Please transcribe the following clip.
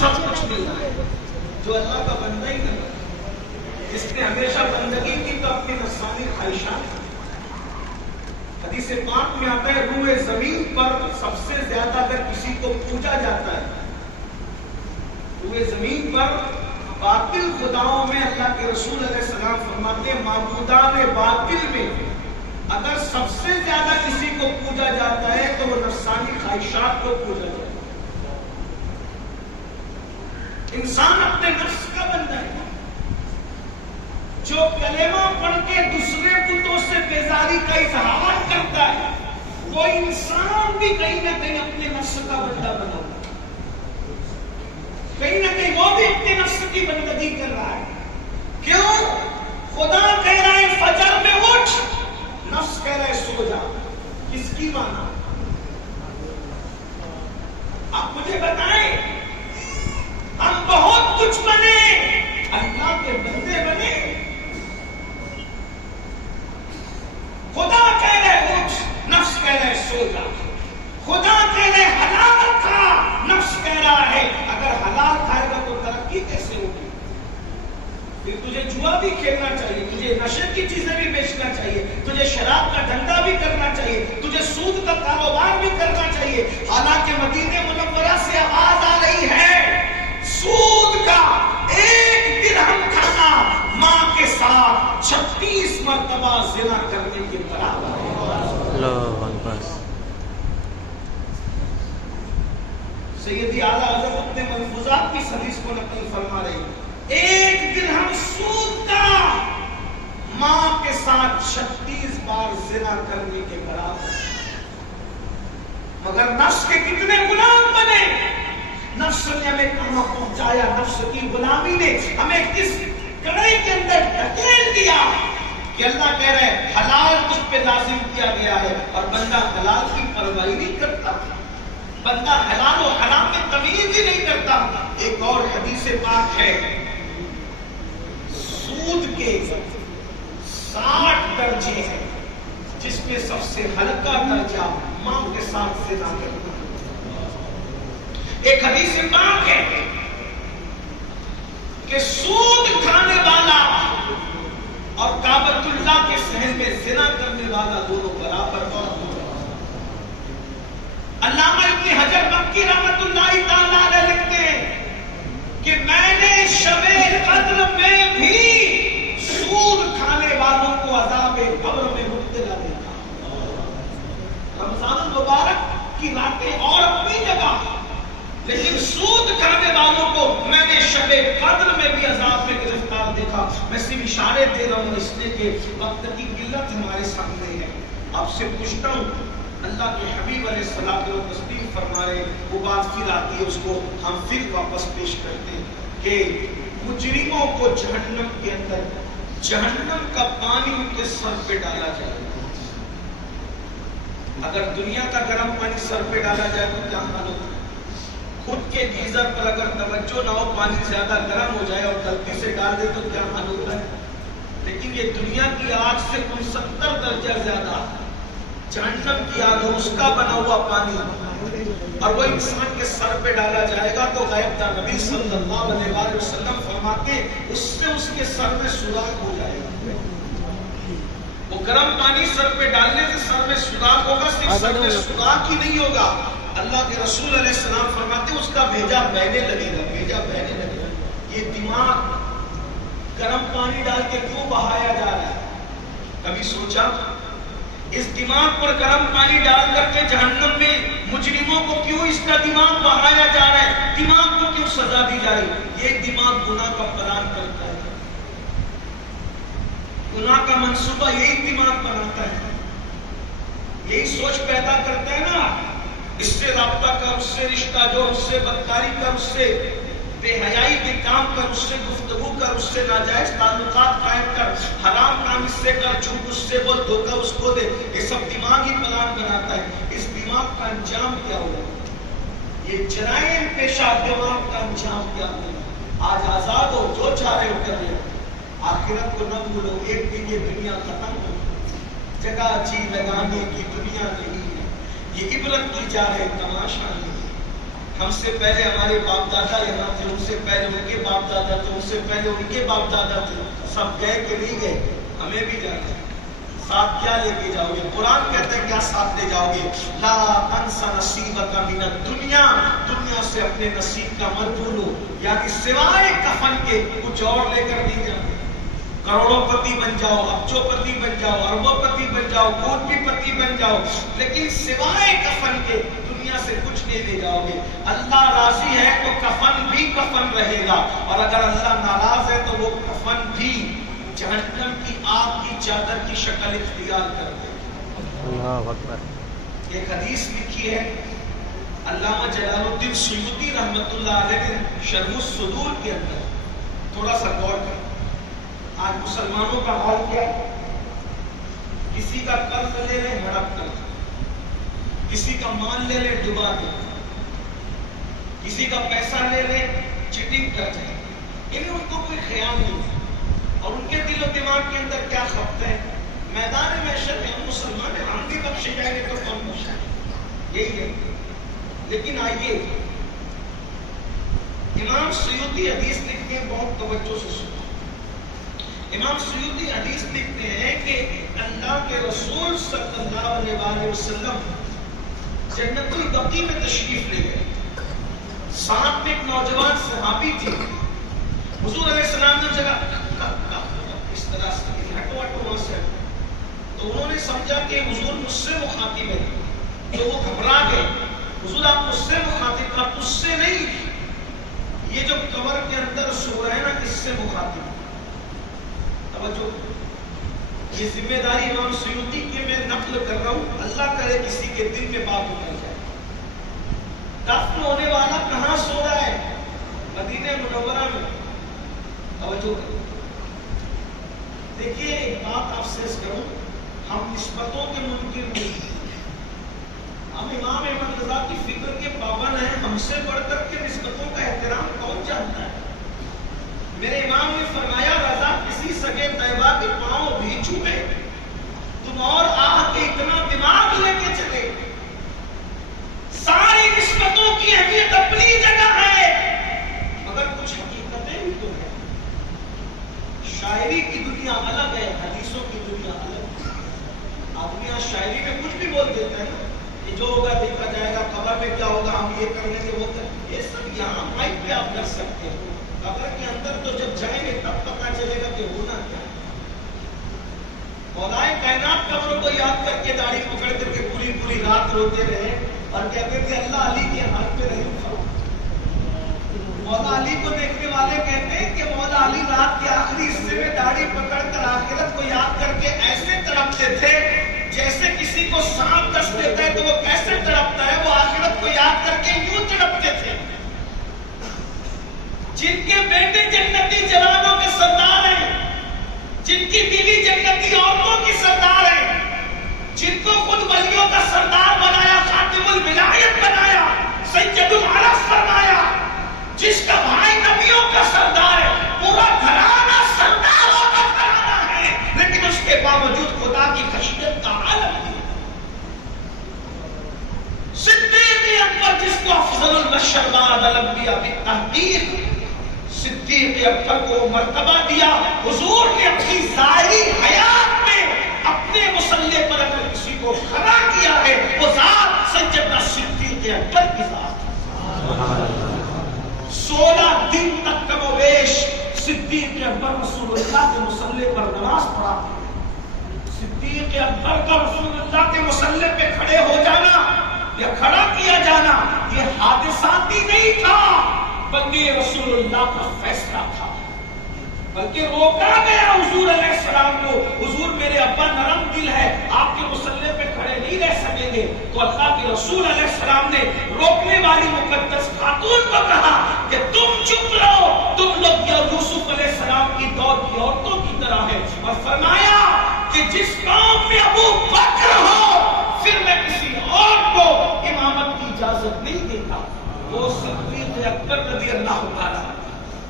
سب کچھ ملنا ہے. جو اللہ کا بندہ ہی نہیں، جس نے ہمیشہ بندگی کی تو اپنی نفسانی خواہشات. حدیث پاک میں آتا ہے روئے زمین پر سب سے زیادہ اگر کسی کو پوجا جاتا ہے، روئے زمین پر باطل خداؤں میں اللہ کے رسول علیہ السلام فرماتے ہیں معبودان باطل میں اگر سب سے زیادہ کسی کو پوجا جاتا ہے تو وہ نفسانی خواہشات کو پوجا جاتا ہے. انسان اپنے نفس کا بندہ ہے. جو کلمہ پڑھ کے دوسرے بتوں سے بیزاری کا اظہار کرتا ہے وہ انسان بھی کہیں نہ کہیں اپنے نفس کا بندہ بنا ہے. کہیں نہ کہیں وہ بھی اپنے نفس کی بندگی کر رہا ہے. کیوں؟ خدا کہہ رہا ہے فجر میں اٹھ، نفس کہہ رہا ہے سو جا. کس کی مانا؟ آپ مجھے بتائیں، ہم بہت کچھ بنے، اللہ کے بندے بنے. خدا کہہ رہے اٹھ، نفس کہہ رہے سو جا. خدا کہہ رہے حلال کھا، نفس کہہ رہا ہے اگر حلال کھائے گا تو ترقی کیسے ہوگی؟ پھر تجھے جوا بھی کھیلنا چاہیے، تجھے نشے کی چیزیں بھی بیچنا چاہیے، تجھے شراب کا دھندا بھی کرنا چاہیے، تجھے سود کا کاروبار بھی کرنا چاہیے. حالانکہ مدینہ منورہ سے آواز آ رہی ہے سود کا 1 درہم کھانا ماں کے ساتھ 36 مرتبہ زنا کرنے کے برابر ہے. اللہ اکبر. سیدی اعلیٰ حضرت اپنے ملفوظات کی حدیث کو نقل فرما رہے ہیں 1 درہم سود کا ماں کے ساتھ 36 بار زنا کرنے کے برابر. مگر نفس کے کتنے غلام بنے، نفس نے ہمیں کہاں پہنچایا، نفس کی غلامی نے ہمیں کس کڑائی کے اندر ڈھکیل دیا کہ اللہ کہہ رہے ہیں حلال تجھ پہ لازم کیا گیا ہے اور بندہ حلال کی پرواہی نہیں کرتا، بندہ حلال و حرام میں تمیز ہی نہیں کرتا. ایک اور حدیث پاک ہے سود کے 60 درجے ہیں جس میں سب سے ہلکا درجہ ماں کے ساتھ زنا کرنا. ایک حدیث پاک ہے کہ سود کھانے والا اور کعبۃ اللہ کے صحن میں زنا کرنے والا دونوں برابر اور علامہ ابن حجر مکی رحمۃ اللہ تعالی علیہ لکھتے ہیں کہ میں نے شب قدر میں بھی سود کھانے والوں کو عذاب قبر میں مبتلا دیکھا. رمضان المبارک کی راتیں اور اپنی جگہ، لیکن سود کھانے والوں کو میں نے شب قدر میں بھی عذاب میں گرفتار دیکھا. میں صرف اشارے دے رہا ہوں اس لیے کہ وقت کی قلت ہمارے سامنے ہے. آپ سے پوچھتا ہوں اللہ کے حبیب علیہ الصلوۃ والتسلیم فرما رہے وہ بات پھر آتی ہے، اس کو ہم پھر واپس پیش کرتے ہیں کہ مجرموں کو جہنم کے اندر جہنم کا پانی ان کے سر پہ ڈالا جائے. اگر دنیا کا گرم پانی سر پہ ڈالا جائے تو کیا حال ہوگا؟ خود کے گیزر پر اگر توجہ نہ ہو، پانی زیادہ گرم ہو جائے اور غلطی سے ڈال دے تو کیا حال ہوتا ہے؟ لیکن یہ دنیا کی آگ سے 70 درجہ زیادہ جہنم کی آگ ہے، اس کا بنا ہوا پانی اور وہ انسان کے سر پہ ڈالا جائے گا تو غائب دار نبی صلی اللہ علیہ وسلم فرماتے اس سے اس کے سر میں سوراخ ہو جائے گا. وہ گرم پانی سر پہ ڈالنے سے سر میں سوراخ ہوگا، صرف سر میں سوراخ ہی نہیں ہوگا، اللہ کے رسول علیہ السلام فرماتے اس کا بھیجا بہنے لگے گا، بھیجا بہنے لگے گا. یہ دماغ گرم پانی ڈال کے کیوں بہایا جا رہا ہے؟ کبھی سوچا اس دماغ پر گرم پانی ڈال کر کے جہنم میں مجرموں کو کیوں اس کا دماغ بہایا جا رہا ہے؟ دماغ کو کیوں سزا دی جا رہی ہے؟ یہ دماغ گناہ کا پلان کرتا ہے، گناہ کا منصوبہ یہی دماغ بناتا ہے، یہی سوچ پیدا کرتا ہے نا. اس سے رابطہ کر، اس سے رشتہ جوڑ، اس سے بدکاری کر، اس سے بے حیائی کے کام کر، اس سے گفتگو کر، اس سے ناجائز تعلقات قائم کر، حرام کام اس سے کر، جھوٹ اس سے بول، دھوکہ اس کو دے. یہ سب دماغ ہی پلان بناتا ہے. اس دماغ کا انجام کیا ہوگا؟ یہ جرائم پیشہ دماغ کا انجام کیا ہوگا؟ آج آزاد ہو، جو چاہ رہے ہو کر لو، آخرت کو نہ بھولو. ایک دن یہ دنیا ختم ہو، جگہ جی لگانے کی دنیا نہیں ہے. یہ عبرت کی جا رہے تماشا نہیں. ہم سے پہلے ہمارے باپ دادا یہاں تھے، ان سے پہلے ان کے باپ دادا تھے، ان سے پہلے ان کے باپ دادا تھے، سب گئے کہ نہیں گئے؟ ہمیں بھی جانا ہے۔ ساتھ کیا لے کے جاؤ گے؟ قرآن کہتا ہے کیا ساتھ لے جاؤ گے؟ لا تنس نصیبک من الدنیا، دنیا سے اپنے نصیب کا مت بھولو، یعنی سوائے کفن کے کچھ اور لے کر نہیں جانا۔ کروڑوں پتی بن جاؤ، ابجو پتی بن جاؤ، اربوں پتی بن جاؤ، کوٹی پتی بن جاؤ، لیکن سوائے کفن کے دنیا سے کچھ نہیں لے جاؤ گے۔ اللہ راضی ہے تو کفن بھی کفن رہے گا، اور اگر اللہ ناراض ہے تو وہ کفن بھی جہنم کی آگ کی چادر کی شکل اختیار کر دے گا۔ اللہ اکبر۔ ایک حدیث لکھی ہے علامہ جلال الدین سیوطی رحمۃ اللہ علیہ نے شرح الصدور کے اندر، تھوڑا سا غور کریں۔ آج مسلمانوں کا حال کیا ہے؟ کسی کا قرض لے لے ہڑپ کر، کسی کا مال لے لے ڈبا دے، کسی کا پیسہ لے لے چیٹنگ کر جائے، یعنی ان کو کوئی خیال نہیں ہے، اور ان کے دل و دماغ کے اندر کیا خفتا ہے؟ میدان محشر میں ہم مسلمان ہیں، ہم بھی بخشے جائیں گے تو کون بخشے؟ یہی ہے۔ لیکن آئیے امام سیوطی حدیث لکھتے ہیں، بہت توجہ سے سنو۔ امام سیوطی حدیث لکھتے ہیں کہ اللہ کے رسول صلی اللہ علیہ وآلہ وسلم جنت البقیع میں تشریف لے گئے، ساتھ میں ایک نوجوان صحابی تھی۔ حضور علیہ السلام نے جگہ اس طرح سے ہٹو ہٹو وہاں سے، تو انہوں نے سمجھا کہ حضور مجھ سے مخاطب ہے، تو وہ گھبرا گئے۔ حضور آپ مجھ سے مخاطب، آپ اس سے نہیں، یہ جو قبر کے اندر سو رہے ہیں نا، کس سے مخاطب؟ توجہ، یہ ذمہ داری امام سیوطی کی میں نقل کر رہا ہوں، اللہ کرے کسی کے دل میں بات اتر جائے۔ دفن ہونے والا کہاں سو رہا ہے؟ مدینہ منورہ میں۔ توجہ دیکھیے، ایک بات آپ سے کروں، ہم نسبتوں کے منکر نہیں، ہم امام احمد رضا کی فکر کے پابند ہیں، ہم سے بڑھ کر کے نسبتوں کا احترام کون جانتا ہے؟ میرے امام نے فرمایا، رضا کسی سگے طیبہ کے پاؤں بھی چھوئے، تم اور آہ کے اتنا دماغ لے کے چلے۔ ساری نسبتوں کی اہمیت اپنی جگہ ہے، مگر کچھ حقیقتیں بھی تو ہیں۔ شاعری کی دنیا الگ ہے، حدیثوں کی دنیا الگ ہے۔ آدمی آج شاعری میں کچھ بھی بول دیتا ہے نا، کہ جو ہوگا دیکھا جائے گا، قبر میں کیا ہوگا ہم یہ کر لیں گے، وہ کر، یہ سب یہاں مائک پہ آپ کر سکتے ہیں، قبر کے اندر تو جب جائیں گے تب پتہ چلے گا کہ ہونا کیا ہے۔ مولائے کائنات قبر کو یاد کر کے داڑھی پکڑ کر کے پوری پوری رات روتے رہے اور کہتے تھے اللہ علی کے ہاتھ پہ رحم فرما۔ مولا علی کو دیکھنے والے کہتے ہیں کہ مولا علی رات کے آخری حصے میں داڑھی پکڑ کر آخرت کو یاد کر کے ایسے تڑپتے تھے جیسے کسی کو سانپ ڈس دیتا ہے تو وہ کیسے تڑپتا ہے، وہ آخرت کو یاد کر کے یوں تڑپتے تھے۔ جن کے بیٹے جنتی جوانوں کے سردار ہیں، جن کی بیوی جنتی عورتوں کی سردار ہے، جن کو خود ولیوں کا سردار بنایا، خاتم الولایت بنایا، سید العرب فرمایا، جس کا بھائی نبیوں کا سردار ہے، پورا گھرانہ سرداروں کا گھرانہ ہے، لیکن اس کے باوجود خدا کی خشیت کا عالم ہے۔ صدیق اکبر جس کو افضل البشر بعد الانبیاء بالتحقیق، صدیق اکبر کو مرتبہ دیا حضور نے اپنی ظاہری حیات میں اپنے مصلی پر اگر کسی کو کھڑا کیا ہے وہ ذات سیدنا صدیق اکبر کی ذات ہے۔ 16 دن تک کم و بیش صدیق اکبر رسول اللہ کے مصلی پر نماز پڑھا۔ صدیق اکبر کا رسول اللہ کے مصلی پہ کھڑے ہو جانا یا کھڑا کیا جانا یہ حادثاتی نہیں تھا بلکہ رسول اللہ کا فیصلہ تھا، بلکہ روکا گیا حضور علیہ السلام کو، حضور میرے ابا نرم دل ہے، آپ کے مصلی پہ کھڑے نہیں رہ سکیں گے، تو اللہ کے رسول علیہ السلام نے روکنے والی مقدس خاتون کو کہا کہ تم چپ رہو، تم لوگ یوسف علیہ السلام کی دور کی عورتوں کی طرح ہیں، اور فرمایا کہ جس قوم میں ابو بکر ہو پھر میں کسی اور کو امامت کی اجازت نہیں دیتا۔ وہ صدیق اکبر رضی اللہ عنہ